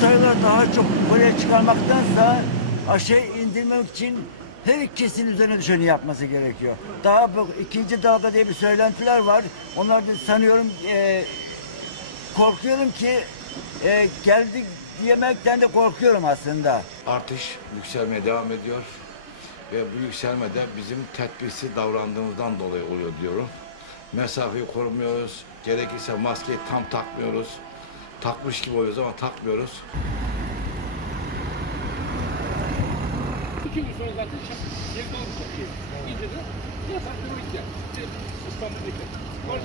sayıları daha çok yukarıya çıkarmaktansa aşağı indirmek için herkesin üzerine düşeni yapması gerekiyor. Daha bu ikinci dalga diye bir söylentiler var. Onlar da sanıyorum e, korkuyorum ki e, geldik yemekten de korkuyorum aslında. Artış yükselmeye devam ediyor ve bu yükselme de bizim tedbirsiz davrandığımızdan dolayı oluyor diyorum. Mesafeyi korumuyoruz, gerekirse maskeyi tam takmıyoruz takmış gibi oluyoruz ama takmıyoruz. İki gün zaten şey, geri dönüp takıyor. İncir'de, ya farklı bir yer. İstanbul'daki. Orada